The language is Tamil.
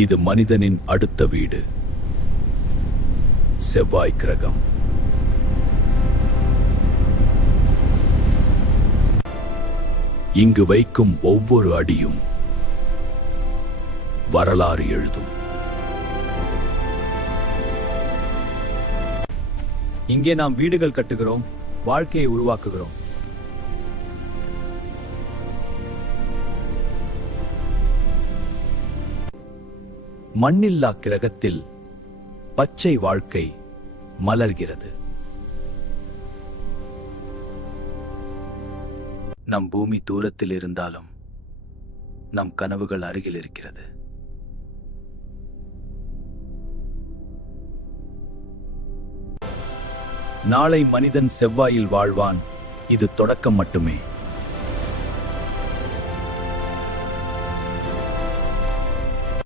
இது மனிதனின் அடுத்த வீடு, செவ்வாய் கிரகம். இங்கு வைக்கும் ஒவ்வொரு அடியும் வரலாறு எழுதும். இங்கே நாம் வீடுகள் கட்டுகிறோம், வாழ்க்கையை உருவாக்குகிறோம். மண்ணில்லா கிரகத்தில் பச்சை வாழ்க்கை மலர்கிறது. நம் பூமி தூரத்தில் இருந்தாலும் நம் கனவுகள் அருகில் இருக்கிறது. நாளை மனிதன் செவ்வாயில் வாழ்வான். இது தொடக்கம் மட்டுமே.